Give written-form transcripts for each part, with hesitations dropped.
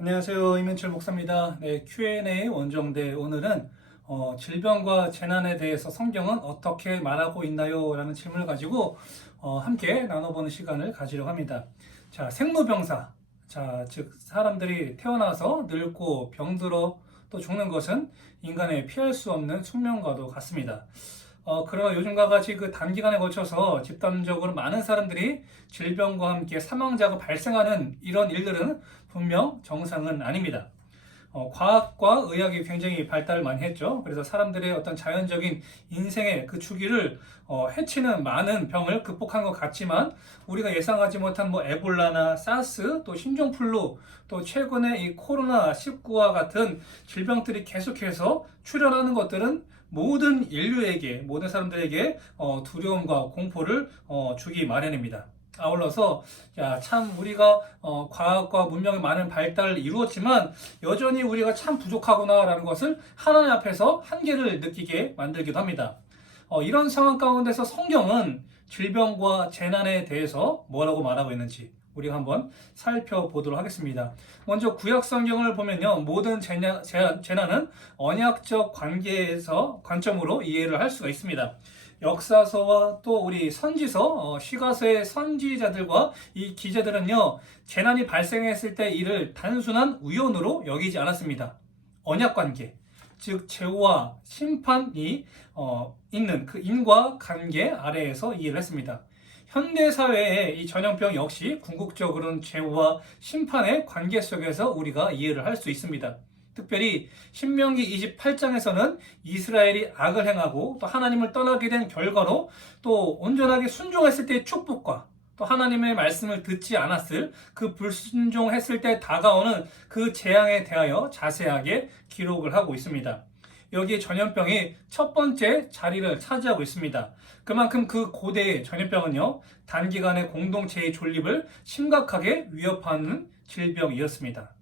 안녕하세요. 이민철 목사입니다. 네, Q&A 원정대 오늘은 질병과 재난에 대해서 성경은 어떻게 말하고 있나요? 라는 질문을 가지고 함께 나눠보는 시간을 가지려고 합니다. 자, 생로병사. 자, 즉 사람들이 태어나서 늙고 병들어 또 죽는 것은 인간의 피할 수 없는 숙명과도 같습니다. 그러나 요즘과 같이 그 단기간에 걸쳐서 집단적으로 많은 사람들이 질병과 함께 사망자가 발생하는 이런 일들은 분명 정상은 아닙니다. 과학과 의학이 굉장히 발달을 많이 했죠. 그래서 사람들의 어떤 자연적인 인생의 그 주기를 해치는 많은 병을 극복한 것 같지만 우리가 예상하지 못한 뭐 에볼라나 사스 또 신종플루 또 최근에 이 코로나19와 같은 질병들이 계속해서 출현하는 것들은 모든 인류에게 모든 사람들에게 두려움과 공포를 주기 마련입니다. 아울러서 참 우리가 과학과 문명의 많은 발달을 이루었지만 여전히 우리가 참 부족하구나라는 것을 하나님 앞에서 한계를 느끼게 만들기도 합니다. 이런 상황 가운데서 성경은 질병과 재난에 대해서 뭐라고 말하고 있는지 우리가 한번 살펴보도록 하겠습니다. 먼저 구약 성경을 보면요, 모든 재난은 언약적 관점으로 이해를 할 수가 있습니다. 역사서와 또 우리 선지서, 시가서의 선지자들과 이 기자들은요, 재난이 발생했을 때 이를 단순한 우연으로 여기지 않았습니다. 언약관계, 즉 죄와 심판이 있는 그 인과관계 아래에서 이해를 했습니다. 현대사회의 이 전염병 역시 궁극적으로는 죄와 심판의 관계 속에서 우리가 이해를 할 수 있습니다. 특별히 신명기 28장에서는 이스라엘이 악을 행하고 또 하나님을 떠나게 된 결과로 또 온전하게 순종했을 때의 축복과 또 하나님의 말씀을 듣지 않았을 그 불순종했을 때 다가오는 그 재앙에 대하여 자세하게 기록을 하고 있습니다. 여기에 전염병이 첫 번째 자리를 차지하고 있습니다. 그만큼 그 고대의 전염병은요, 단기간의 공동체의 존립을 심각하게 위협하는 질병이었습니다.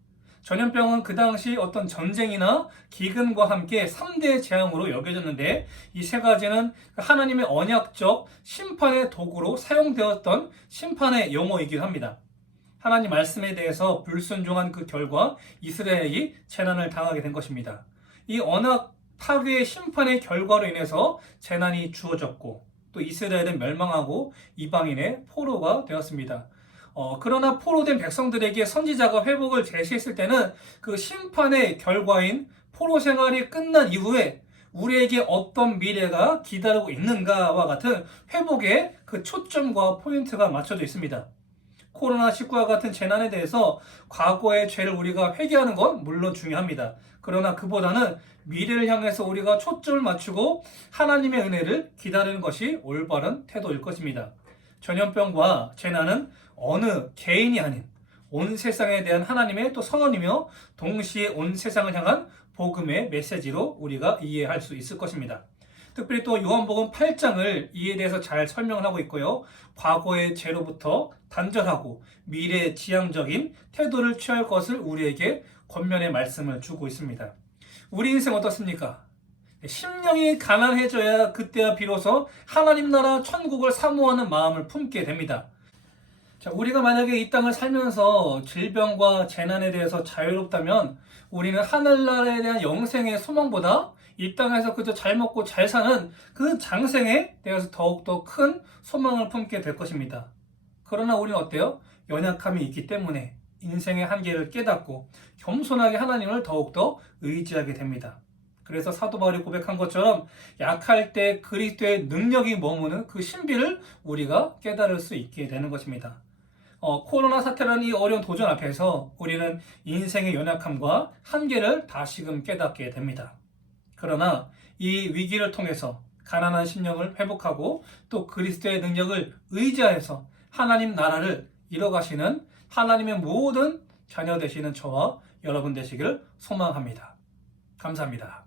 전염병은 그 당시 어떤 전쟁이나 기근과 함께 3대 재앙으로 여겨졌는데 이 세 가지는 하나님의 언약적 심판의 도구로 사용되었던 심판의 용어이기도 합니다. 하나님 말씀에 대해서 불순종한 그 결과 이스라엘이 재난을 당하게 된 것입니다. 이 언약 파괴의 심판의 결과로 인해서 재난이 주어졌고 또 이스라엘은 멸망하고 이방인의 포로가 되었습니다. 그러나 포로된 백성들에게 선지자가 회복을 제시했을 때는 그 심판의 결과인 포로 생활이 끝난 이후에 우리에게 어떤 미래가 기다리고 있는가와 같은 회복의 그 초점과 포인트가 맞춰져 있습니다. 코로나19와 같은 재난에 대해서 과거의 죄를 우리가 회개하는 건 물론 중요합니다. 그러나 그보다는 미래를 향해서 우리가 초점을 맞추고 하나님의 은혜를 기다리는 것이 올바른 태도일 것입니다. 전염병과 재난은 어느 개인이 아닌 온 세상에 대한 하나님의 또 선언이며 동시에 온 세상을 향한 복음의 메시지로 우리가 이해할 수 있을 것입니다. 특별히 또 요한복음 8장을 이에 대해서 잘 설명을 하고 있고요. 과거의 죄로부터 단절하고 미래 지향적인 태도를 취할 것을 우리에게 권면의 말씀을 주고 있습니다. 우리 인생 어떻습니까? 심령이 가난해져야 그때야 비로소 하나님 나라 천국을 사모하는 마음을 품게 됩니다. 자, 우리가 만약에 이 땅을 살면서 질병과 재난에 대해서 자유롭다면 우리는 하늘나라에 대한 영생의 소망보다 이 땅에서 그저 잘 먹고 잘 사는 그 장생에 대해서 더욱더 큰 소망을 품게 될 것입니다. 그러나 우리는 어때요? 연약함이 있기 때문에 인생의 한계를 깨닫고 겸손하게 하나님을 더욱더 의지하게 됩니다. 그래서 사도 바울이 고백한 것처럼 약할 때 그리스도의 능력이 머무는 그 신비를 우리가 깨달을 수 있게 되는 것입니다. 코로나 사태라는 이 어려운 도전 앞에서 우리는 인생의 연약함과 한계를 다시금 깨닫게 됩니다. 그러나 이 위기를 통해서 가난한 심령을 회복하고 또 그리스도의 능력을 의지하여서 하나님 나라를 이뤄가시는 하나님의 모든 자녀 되시는 저와 여러분 되시길 소망합니다. 감사합니다.